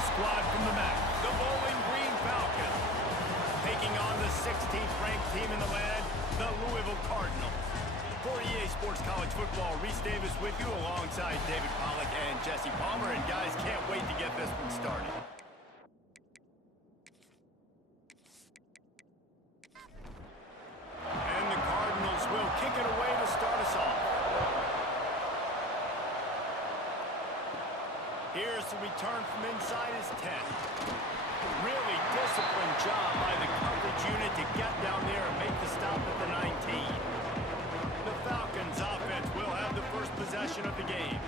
the squad from the MAC, the Bowling Green Falcons, taking on the 16th ranked team in the land, the Louisville Cardinals. For EA Sports College Football, Reese Davis with you alongside David Pollack and Jesse Palmer. And guys, can't wait to get this one started. And the Cardinals will kick it away to start us off. Here's the return from inside his 10. Really disciplined job by the coverage unit to get down there and make the stop at the 19. The Falcons offense will have the first possession of the game.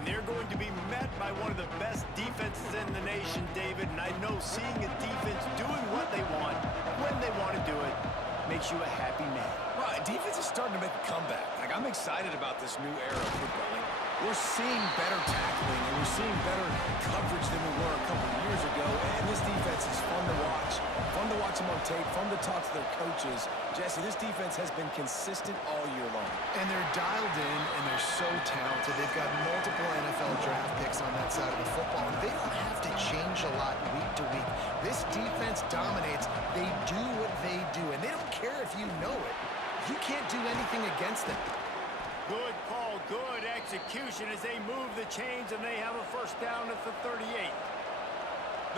And they're going to be met by one of the best defenses in the nation, David. And I know seeing a defense doing what they want, when they want to do it, makes you a happy man. Right, defense is starting to make a comeback. I'm excited about this new era of football. We're seeing better tackling, and we're seeing better coverage than we were a couple of years ago. And this defense is fun to watch them on tape, fun to talk to their coaches. Jesse, this defense has been consistent all year long. And they're dialed in, and they're so talented. They've got multiple NFL draft picks on that side of the football, and they don't have to change a lot week to week. This defense dominates. They do what they do, and they don't care if you know it. You can't do anything against them. Good call, good execution as they move the chains, and they have a first down at the 38.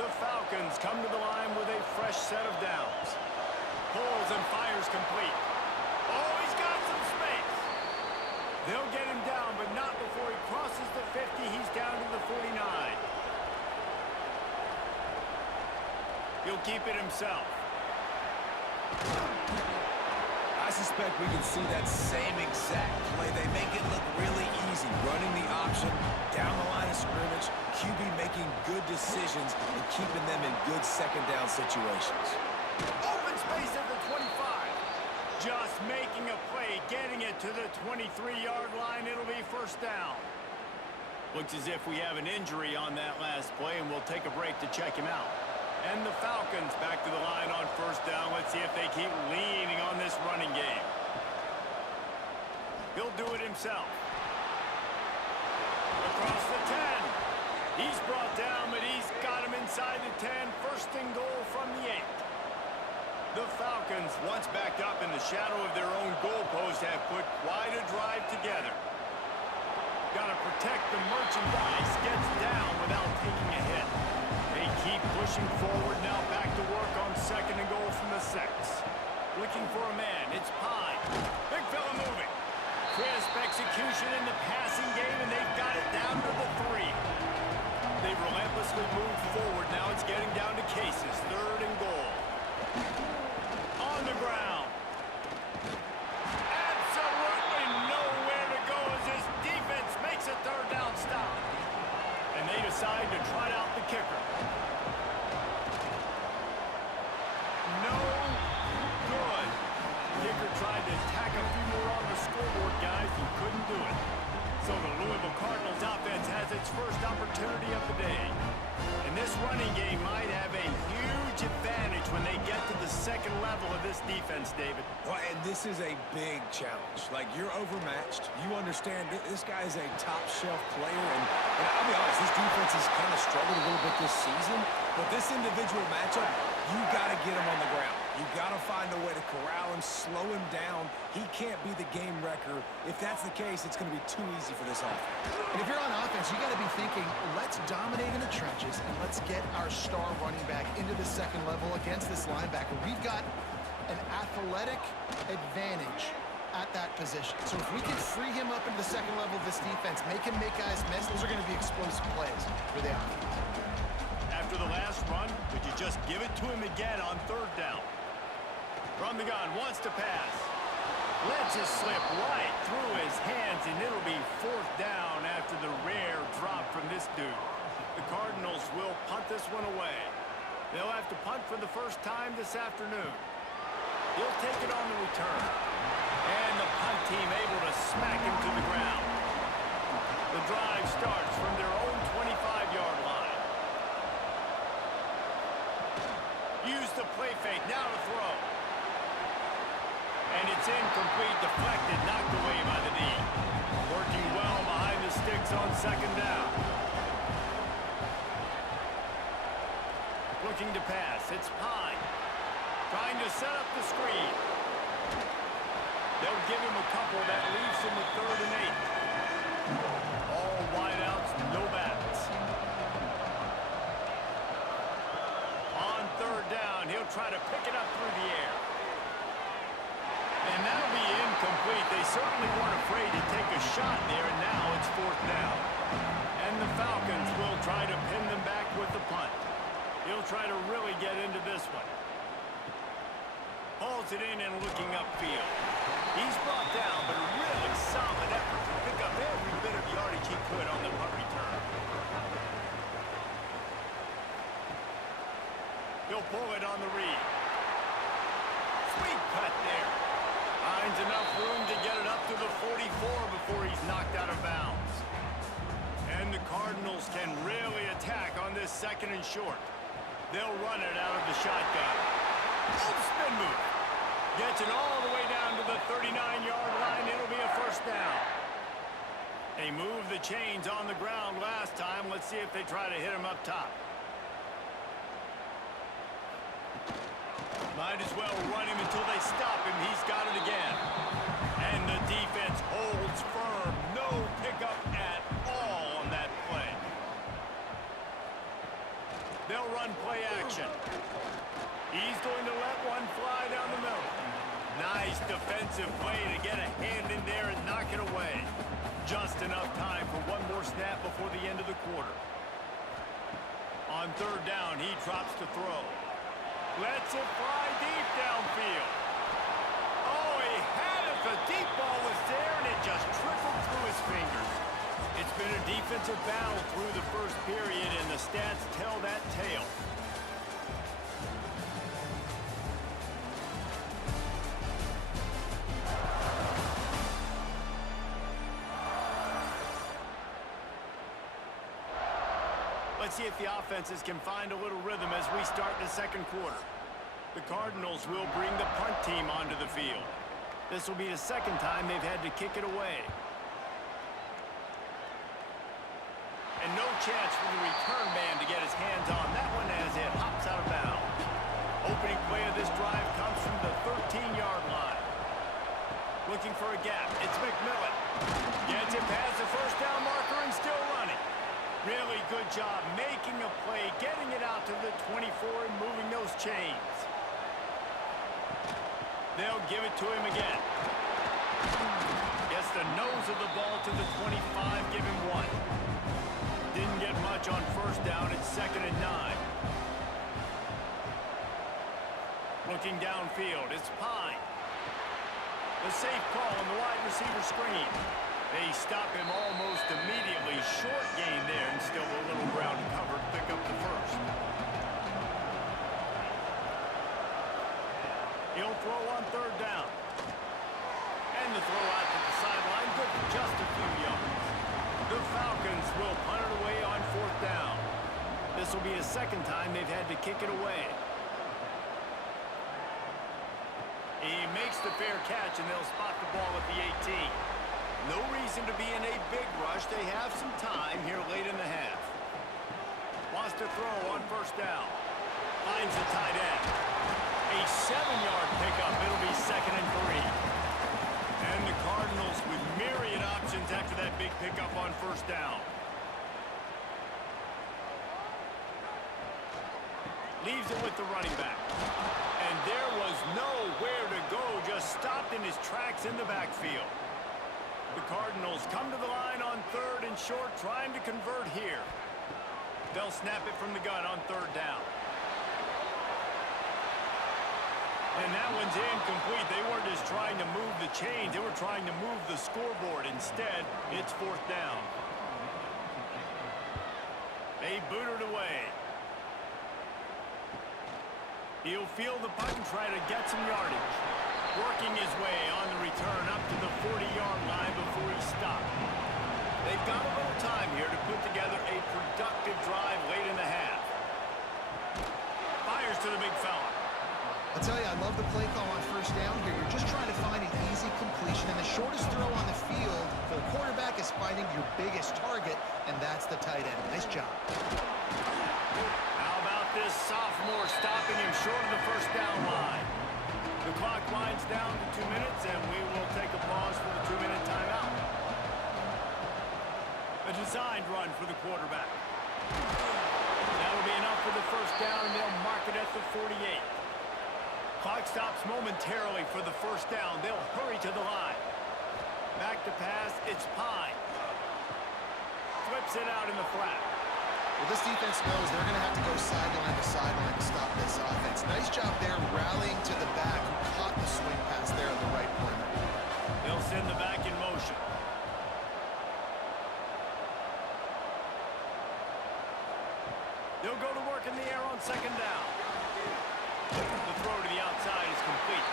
The Falcons come to the line with a fresh set of downs. Pulls and fires complete. Oh, he's got some space. They'll get him down, but not before he crosses the 50. He's down to the 49. He'll keep it himself. I suspect we can see that same exact play. They make it look really easy, running the option down the line of scrimmage, QB making good decisions and keeping them in good second down situations. Open space at the 25. Just making a play, getting it to the 23-yard line. It'll be first down. Looks as if we have an injury on that last play, and we'll take a break to check him out. And the Falcons back to the line on first down. Let's see if they keep leaning on this running game. He'll do it himself. Across the 10. He's brought down, but he's got him inside the 10. First and goal from the 8. The Falcons, once backed up in the shadow of their own goalpost, have put quite a drive together. Got to protect the merchandise. Gets down without taking a hit. They keep pushing forward, now back to work on second and goal from the 6. Looking for a man, it's Pine. Big fella moving. Crisp execution in the passing game, and they've got it down to the 3. They've relentlessly moved forward, now it's getting down to Cases. Third and goal. On the ground. Absolutely nowhere to go as this defense makes a third down stop. And they decide to trot out the kicker. No good. Kicker tried to tack a few more on the scoreboard, guys, and couldn't do it. So the Louisville Cardinals offense has its first opportunity of the day. And this running game might have a huge advantage when they get to the second level of this defense, David. Well, and this is a big challenge. Like, you're overmatched. You understand this guy is a top-shelf player. And I'll be honest, this defense has kind of struggled a little bit this season. But this individual matchup, you got to get him on the ground. You got to find a way to corral him, slow him down. He can't be the game wrecker. If that's the case, it's going to be too easy for this offense. And if you're on offense, you got to be thinking, let's dominate in the trenches and let's get our star running back into the second level against this linebacker. We've got an athletic advantage at that position. So if we can free him up into the second level of this defense, make him make guys miss, those are going to be explosive plays for the offense. After the last run, would you just give it to him again on third down? From the gun, wants to pass. Lets it slip right through his hands, and it'll be fourth down after the rare drop from this dude. The Cardinals will punt this one away. They'll have to punt for the first time this afternoon. He'll take it on the return. And the punt team able to smack him to the ground. The drive starts from their own 25-yard line. Use the play fake, now to throw. And it's incomplete, deflected, knocked away by the knee. Working well behind the sticks on second down. looking to pass. It's Pine. Trying to set up the screen. They'll give him a couple. That leaves him with 3rd and 8. All wideouts, no backs. On 3rd down, he'll try to pick it up through the air. And that'll be incomplete. They certainly weren't afraid to take a shot there, and now it's 4th down. And the Falcons will try to pin them back with the punt. He'll try to really get into this one. Hauls it in and looking upfield. He's brought down, but a really solid effort to pick up every bit of yardage he could on the punt return. He'll pull it on the read. Sweet cut there. Finds enough room to get it up to the 44 before he's knocked out of bounds. And the Cardinals can really attack on this 2nd and short. They'll run it out of the shotgun. Oh, spin move. Gets it all the way down to the 39-yard line. It'll be a 1st down. They moved the chains on the ground last time. Let's see if they try to hit him up top. Might as well run him until they stop him. He's got it again. And the defense holds firm. No pickup at all on that play. They'll run play action. He's going to let one fly down the middle. Nice defensive play to get a hand in there and knock it away. Just enough time for one more snap before the end of the quarter. On 3rd down, he drops to throw. Lets it fly deep downfield. Oh, he had it. The deep ball was there, and it just trickled through his fingers. It's been a defensive battle through the 1st period, and the stats tell that tale. Let's see if the offenses can find a little rhythm as we start the 2nd quarter. The Cardinals will bring the punt team onto the field. This will be the 2nd time they've had to kick it away. And no chance for the return man to get his hands on that one as it hops out of bounds. Opening play of this drive comes from the 13-yard line. Looking for a gap. It's McMillan. Gets it past the 1st down marker and still running. Really good job making a play, getting it out to the 24 and moving those chains. They'll give it to him again. Gets the nose of the ball to the 25, give him 1. Didn't get much on 1st down. It's 2nd and 9. Looking downfield, it's Pine. The safe call on the wide receiver screen. They stop him almost immediately. Short gain there, and still a little ground covered. Pick up the 1st. He'll throw on 3rd down. And the throw out to the sideline. Good for just a few yards. The Falcons will punt it away on 4th down. This will be a 2nd time they've had to kick it away. He makes the fair catch, and they'll spot the ball at the 18. No reason to be in a big rush. They have some time here late in the half. Wants to throw on 1st down. Finds the tight end. A 7-yard pickup. It'll be 2nd and 3. And the Cardinals with myriad options after that big pickup on 1st down. Leaves it with the running back. And there was nowhere to go. Just stopped in his tracks in the backfield. The Cardinals come to the line on 3rd and short, trying to convert here. They'll snap it from the gun on 3rd down. And that one's incomplete. They weren't just trying to move the chains. They were trying to move the scoreboard. Instead, it's 4th down. They boot it away. He'll field the punt and try to get some yardage. Working his way on the return up to the 40-yard line before he stopped. They've got a little time here to put together a productive drive late in the half. Fires to the big fella. I'll tell you, I love the play call on 1st down here. You're just trying to find an easy completion, and the shortest throw on the field for the quarterback is finding your biggest target, and that's the tight end. Nice job. How about this sophomore stopping him short of the first down line. The clock winds down to 2 minutes, and we will take a pause for the 2-minute timeout. A designed run for the quarterback. That'll be enough for the first down, and they'll mark it at the 48. Clock stops momentarily for the first down. They'll hurry to the line. Back to pass, it's Pine. Flips it out in the flat. Well, this defense knows they're going to have to go sideline to sideline to stop this offense. Nice job there rallying to the back who caught the swing pass there at the right point. They'll send the back in motion. They'll go to work in the air on second down. The throw to the outside is complete.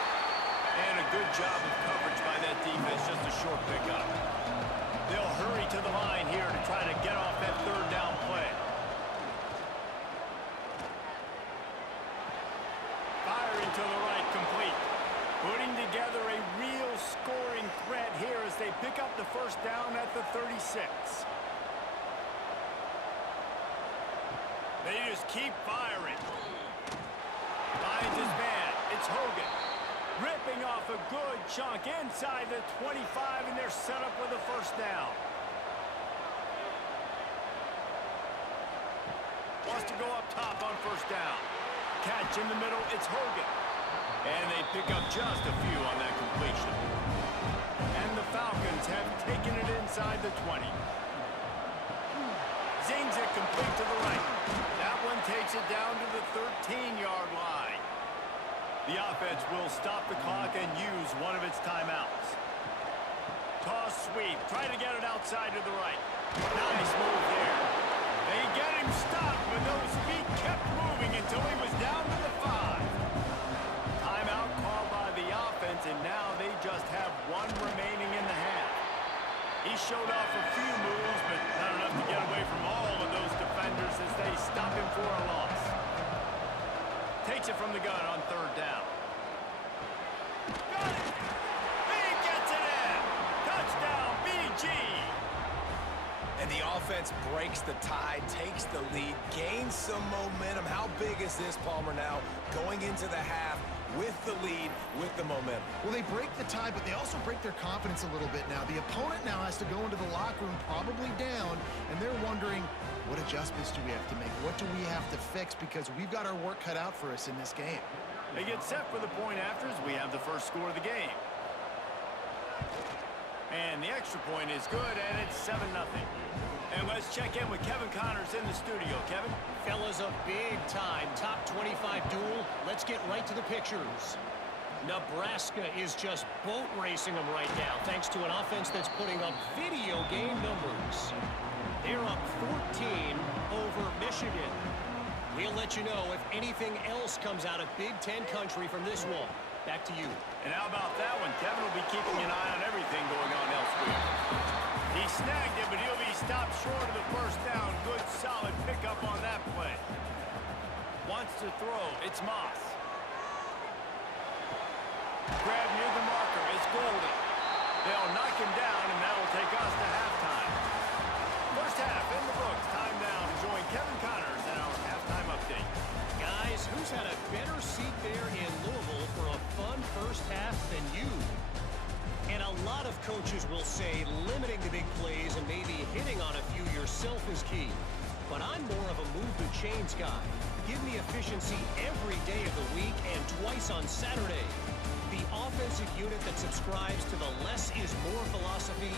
And a good job of coverage by that defense, just a short pickup. They'll hurry to the line here to try to get off that third down play. Firing to the right, complete. Putting together a real scoring threat here as they pick up the first down at the 36. They just keep firing. Finds his man. It's Hogan. Ripping off a good chunk inside the 25, and they're set up with a first down. Wants to go up top on first down. Catch in the middle, it's Hogan. And they pick up just a few on that completion. And the Falcons have taken it inside the 20. Zings it complete to the right. That one takes it down to the 13-yard line. The offense will stop the clock and use one of its timeouts. Toss sweep. Try to get it outside to the right. Nice move there. They get him stopped, but those feet kept moving until he was down to the 5. Timeout called by the offense, and now they just have one remaining in the half. He showed off a few moves, but not enough to get away from all of those defenders as they stop him for a loss. Takes it from the gun on third down. Got it! He gets it in! Touchdown, BG! And the offense breaks the tie, takes the lead, gains some momentum. How big is this, Palmer, now going into the half with the lead, with the momentum? Well, they break the tie, but they also break their confidence a little bit now. The opponent now has to go into the locker room probably down, and they're wondering, what adjustments do we have to make? What do we have to fix? Because we've got our work cut out for us in this game. They get set for the point afters. We have the first score of the game. And the extra point is good, and it's 7-0. And let's check in with Kevin Connors in the studio. Kevin? Fellas, a big-time top 25 duel. Let's get right to the pictures. Nebraska is just boat racing them right now, thanks to an offense that's putting up video game numbers. They're up 14 over Michigan. We'll let you know if anything else comes out of Big Ten country from this one. Back to you. And how about that one? Kevin will be keeping an eye on everything going on elsewhere. He snagged it, but he'll be stopped short of the first down. Good, solid pickup on that play. Wants to throw. It's Moss. Grab near the marker. It's Golden. They'll knock him down, and that'll take us to halftime. First half in the books. Time now to join Kevin Connors in our halftime update. Guys, who's had a better seat there in Louisville for a fun first half than you? And a lot of coaches will say limiting the big plays and maybe hitting on a few yourself is key. But I'm more of a move the chains guy. Give me efficiency every day of the week and twice on Saturday. The offensive unit that subscribes to the less is more philosophy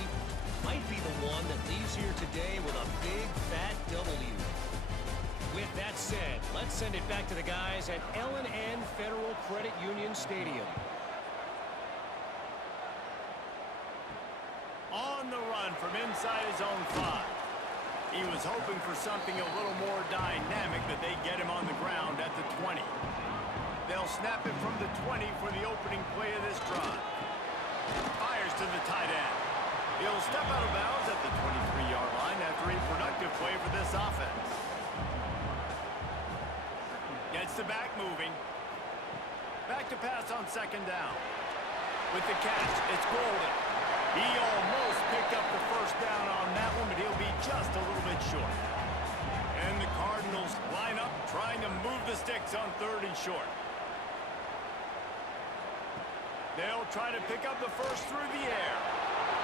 might be the one that leaves here today with a big fat W. With that said, let's send it back to the guys at L&N Federal Credit Union Stadium. On the run from inside his own 5. He was hoping for something a little more dynamic, but they get him on the ground at the 20. They'll snap it from the 20 for the opening play of this drive. Fires to the tight end. He'll step out of bounds at the 23-yard line after a productive play for this offense. Gets the back moving. Back to pass on second down. With the catch, it's Golden. He almost picked up the first down on that one, but he'll be just a little bit short. And the Cardinals line up, trying to move the sticks on 3rd and short. They'll try to pick up the first through the air.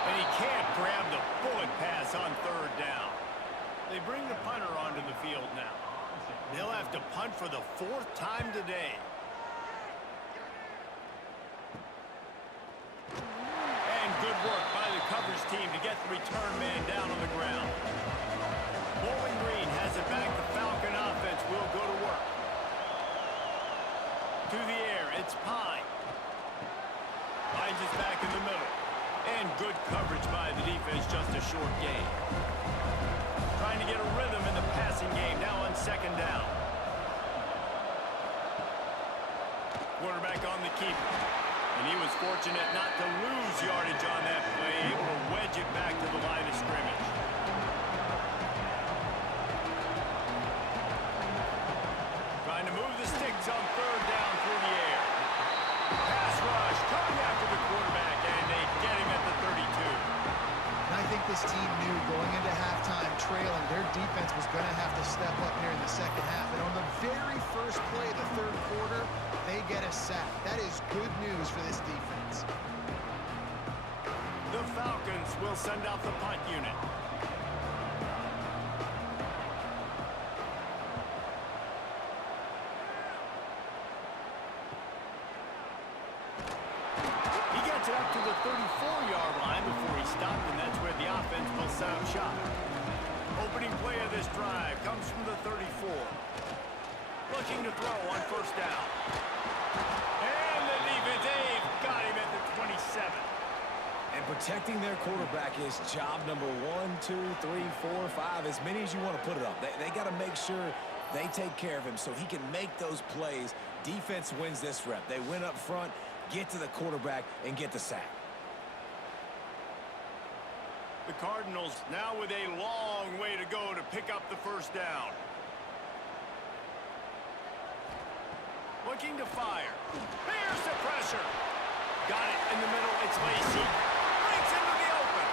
And he can't grab the bullet pass on 3rd down. They bring the punter onto the field now. They'll have to punt for the 4th time today. And good work by the coverage team to get the return man down on the ground. Bowling Green has it back. The Falcon offense will go to work. To the air, it's Pine. Pines is back in the middle. And good coverage by the defense, just a short gain. Trying to get a rhythm in the passing game, now on 2nd down. Quarterback on the keeper. And he was fortunate not to lose yardage on that play, able to wedge it back to the line of scrimmage. Trying to move the sticks on 3rd down through the air. Pass rush, coming after the quarterback, and they get him at the 32. And I think this team knew going into halftime trailing, their defense was going to have to step up here in the 2nd half. And on the very first play of the 3rd quarter, they get a sack. That is good news for this defense. The Falcons will send out the punt unit. He gets it up to the 34-yard line before he stopped, and that's where the offense will set up shop. Opening play of this drive comes from the 34. Looking to throw on 1st down. And the defense, they've got him at the 27. And protecting their quarterback is job number 1, 2, 3, 4, 5, as many as you want to put it up. They got to make sure they take care of him so he can make those plays. Defense wins this rep. They win up front, get to the quarterback, and get the sack. The Cardinals now with a long way to go to pick up the 1st down. Looking to fire. Here's the pressure. Got it in the middle. It's Lacy. Breaks into the open.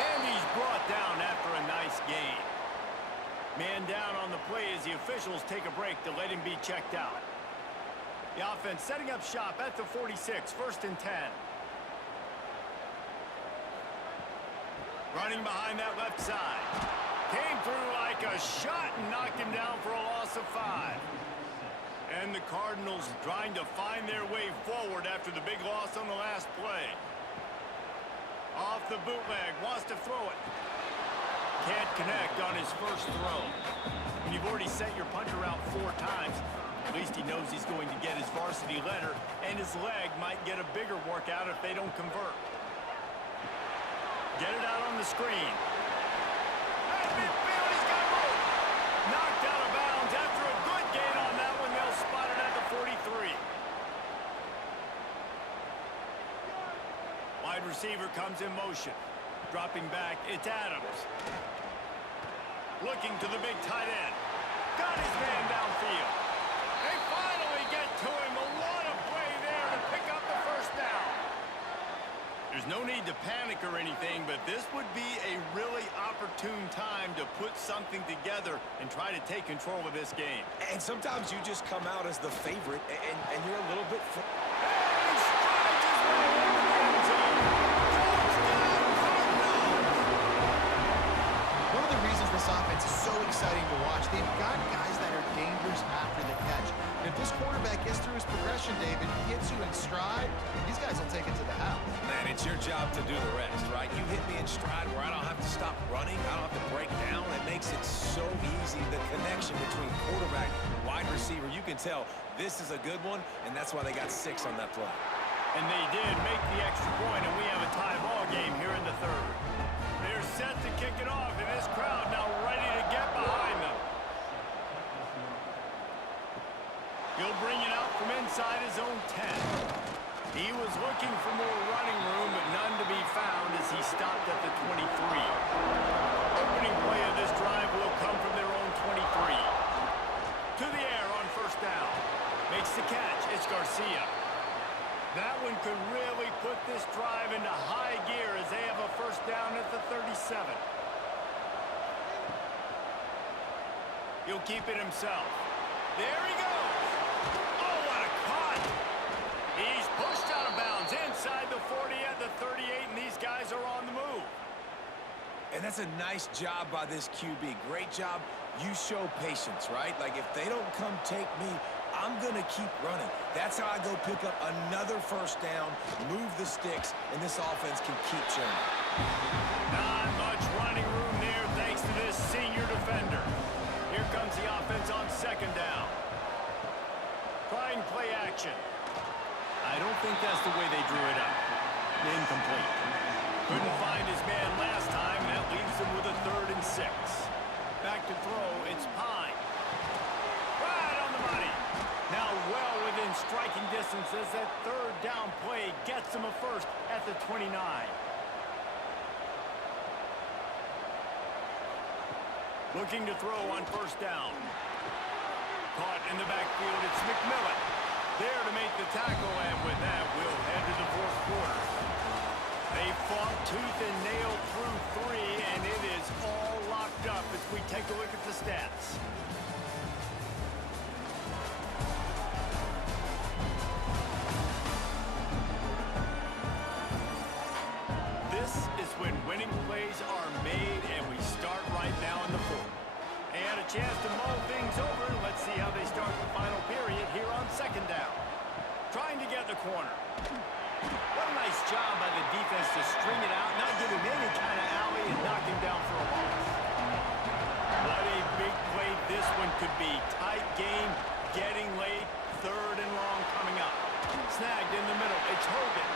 And he's brought down after a nice gain. Man down on the play as the officials take a break to let him be checked out. The offense setting up shop at the 46, 1st and 10. Running behind that left side. Came through like a shot and knocked him down for a loss of 5. And the Cardinals trying to find their way forward after the big loss on the last play. Off the bootleg, wants to throw it. Can't connect on his first throw. When you've already sent your punter out 4 times, at least he knows he's going to get his varsity letter, and his leg might get a bigger workout if they don't convert. Get it out on the screen. At midfield, he's got moved. Knocked out of bounds after a good gain on that one. They'll spot it at the 43. Wide receiver comes in motion. Dropping back, it's Adams. Looking to the big tight end. Got his man downfield. They finally get to him. What a play there to pick up the 1st down. There's no need to panic or anything, but this would be a really opportune time to put something together and try to take control of this game. And sometimes you just come out as the favorite, and you're a little bit... And he strides his way into the end zone. Touchdown, Cardinals! One of the reasons this offense is so exciting to watch, they've got guys that are dangerous after the catch. And if this quarterback gets through his progression, David, he hits you in stride, these guys will take it to the house. Man, it's your job to do the rest, right? You hit me in stride where I don't have to stop running. I don't have to break down. It makes it so easy. The connection between quarterback, wide receiver, you can tell this is a good one, and that's why they got 6 on that play. And they did make the extra point, and we have a tie ball game here in the 3rd. They're set to kick it off, and this crowd now ready to get behind them. He'll bring it out from inside his own 10. He was looking for more running room, but none to be found as he stopped at the 23. Opening play of this drive will come from their own 23. To the air on 1st down. Makes the catch. It's Garcia. That one could really put this drive into high gear as they have a 1st down at the 37. He'll keep it himself. There he goes. Oh, what a cut. He's pushed out of bounds inside the 40 at the 38, and these guys are on the move. And that's a nice job by this QB. Great job. You show patience, right? Like, if they don't come take me, I'm going to keep running. That's how I go pick up another first down, move the sticks, and this offense can keep churning. Not much running room there thanks to this senior defender. Here comes the offense on second down. Trying play action. I don't think that's the way they drew it up. Incomplete. Couldn't find his man last time, and that leaves him with a 3rd and 6. Back to throw, it's Pine. Right on the money. Now well within striking distance as that 3rd down play gets him a first at the 29. Looking to throw on first down. Caught in the backfield, it's McMillan. There to make the tackle, and with that, we'll head to the 4th quarter. They fought tooth and nail through 3, and it is all locked up as we take a look at the stats. This is when winning plays are made, and we start right now in the 4th. And a chance to mull things over. Let's see how they start the final period here on second down. Trying to get the corner. What a nice job by the defense to string it out, not give him any kind of alley, and knock him down for a loss. What a big play this one could be. Tight game, getting late, 3rd and long coming up. Snagged in the middle, it's Hogan.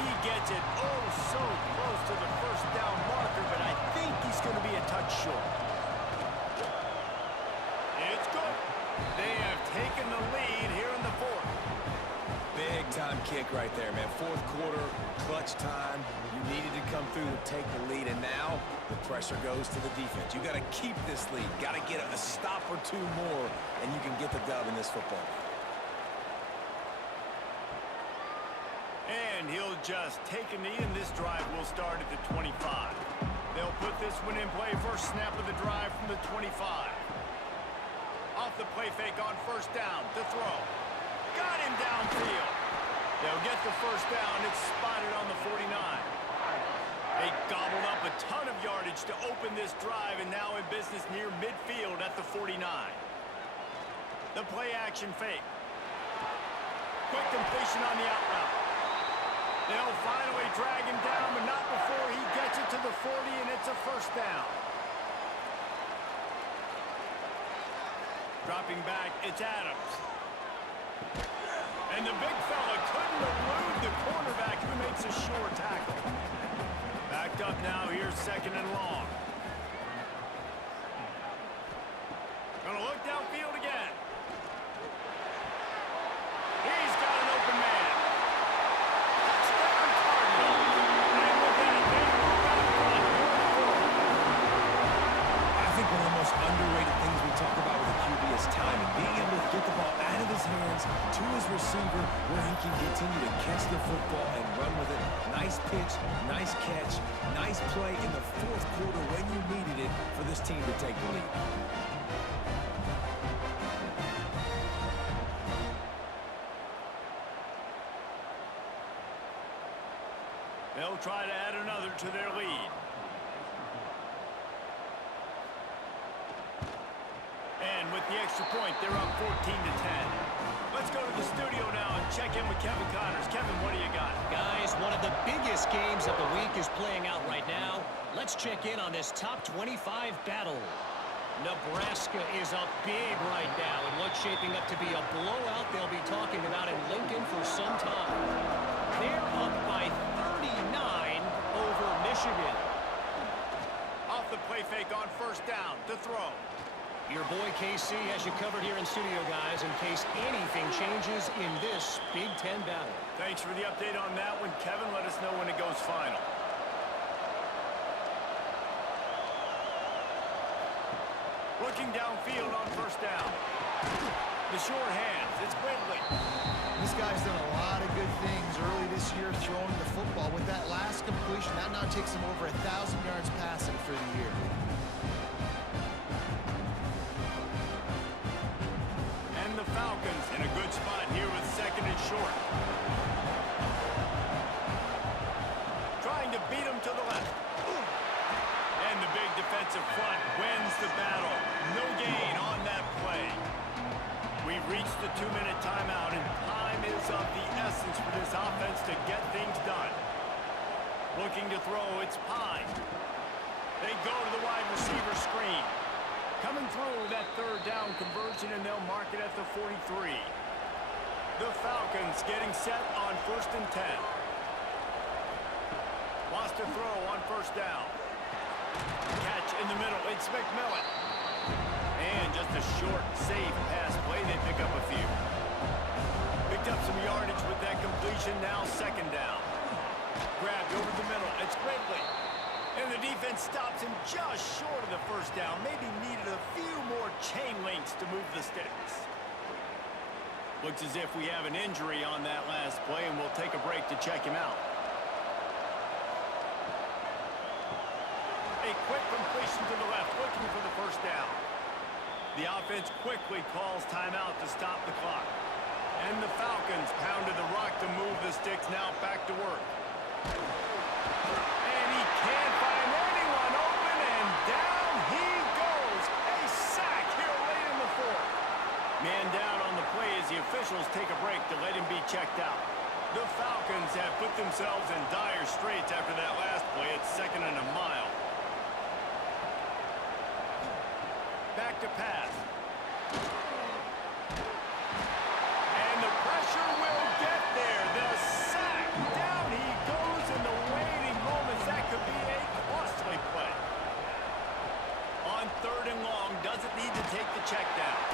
He gets it oh so close to the first down marker, but I think he's going to be a touch short. It's good. They have taken the lead here in the 4th. Big-time kick right there, man. 4th quarter, clutch time. You needed to come through to take the lead, and now the pressure goes to the defense. You got to keep this lead. Got to get a stop or 2 more, and you can get the dub in this football game. And he'll just take a knee, and this drive will start at the 25. They'll put this one in play. First snap of the drive from the 25. Off the play fake on first down to throw. Got him downfield. They'll get the first down. It's spotted on the 49. They gobbled up a ton of yardage to open this drive, and now in business near midfield at the 49. The play action fake. Quick completion on the out route. They'll finally drag him down, but not before he gets it to the 40, and it's a first down. Dropping back, it's Adams. And the big fella couldn't elude the cornerback who makes a sure tackle. Backed up now, here's 2nd and long. Gonna look downfield again. He's got an open man. Touchdown Cardinals. And with that, they move out front. I think one of the most underrated things we talk about with a QB is timing. Being able to get the ball out of his hands to his receiver where he can continue to catch the football and run with it. Nice pitch, nice catch, nice play in the 4th quarter when you needed it for this team to take the lead. They'll try to add another to their lead. And with the extra point, they're up 14-10. Let's go to the studio now and check in with Kevin Connors. Kevin, what do you got? Guys, one of the biggest games of the week is playing out right now. Let's check in on this top 25 battle. Nebraska is up big right now in what's shaping up to be a blowout they'll be talking about in Lincoln for some time. They're up by 39 over Michigan. Off the play fake on first down to throw. Your boy KC has you covered here in studio, guys, in case anything changes in this Big Ten battle. Thanks for the update on that one, Kevin. Let us know when it goes final. Looking downfield on first down. The short hands, it's Quigley. This guy's done a lot of good things early this year throwing the football. With that last completion, that now takes him over 1,000 yards passing for the year. short. Trying to beat him to the left. And the big defensive front wins the battle. No gain on that play. We've reached the 2-minute timeout, and time is of the essence for this offense to get things done. Looking to throw, it's Pine. They go to the wide receiver screen. Coming through that third down conversion, and they'll mark it at the 43. The Falcons getting set on 1st and 10. Lost a throw on 1st down. Catch in the middle, it's McMillan. And just a short, safe pass play, they pick up a few. Picked up some yardage with that completion, now 2nd down. Grabbed over the middle, it's Ridley. And the defense stops him just short of the 1st down. Maybe needed a few more chain links to move the sticks. Looks as if we have an injury on that last play, and we'll take a break to check him out. A quick completion to the left, looking for the 1st down. The offense quickly calls timeout to stop the clock. And the Falcons pounded the rock to move the sticks, now back to work. And he can't find anyone open, and down he goes. A sack here late in the 4th. Man down on the play as the officials take a break to let him be checked out. The Falcons have put themselves in dire straits after that last play. It's 2nd and a mile. Back to pass. And the pressure will get there. The sack. Down he goes in the waiting moments. That could be a costly play. On 3rd and long, doesn't need to take the check down.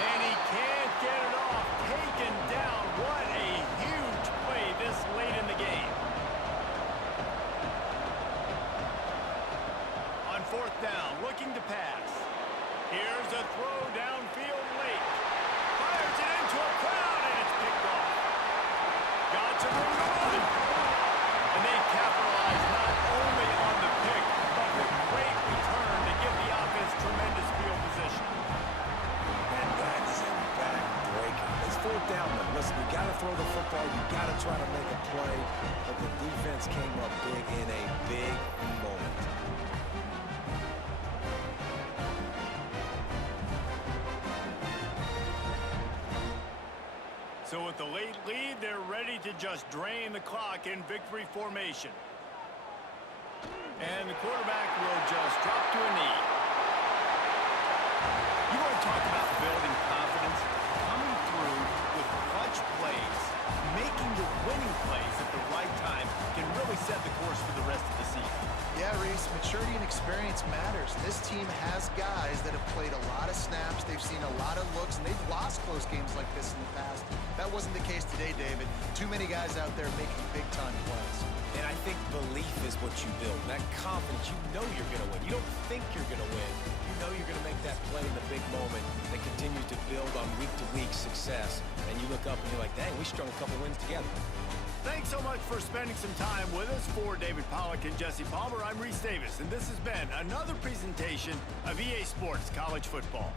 And he can't get it off. Taken down. What a huge play this late in the game. On 4th down, looking to pass. Here's a throw downfield late. Fires it into a crowd, and it's picked off. Got some room to run. And they capitalize not only on the pick, but the great return to give the offense tremendous field position. And that is a back-breaker. It's 4th down, though. Listen, you got to throw the football. You got to try to make a play. But the defense came up big in a big moment. So with the late lead, they're ready to just drain the clock in victory formation. And the quarterback will just drop to a knee. You want to talk about building confidence? Coming through with clutch plays, making the winning plays at the right time can really set the course for the rest of the season. Yeah, Reese, maturity and experience matters. This team has guys that have played a lot of snaps. They've seen a lot of looks, and they've lost close games like this in the past. That wasn't the case today, David. Too many guys out there making big-time plays. And I think belief is what you build. That confidence, you know you're going to win. You don't think you're going to win. You know you're going to make that play in the big moment that continues to build on week-to-week success. And you look up and you're like, dang, we strung a couple wins together. Thanks so much for spending some time with us. For David Pollack and Jesse Palmer, I'm Reese Davis, and this has been another presentation of EA Sports College Football.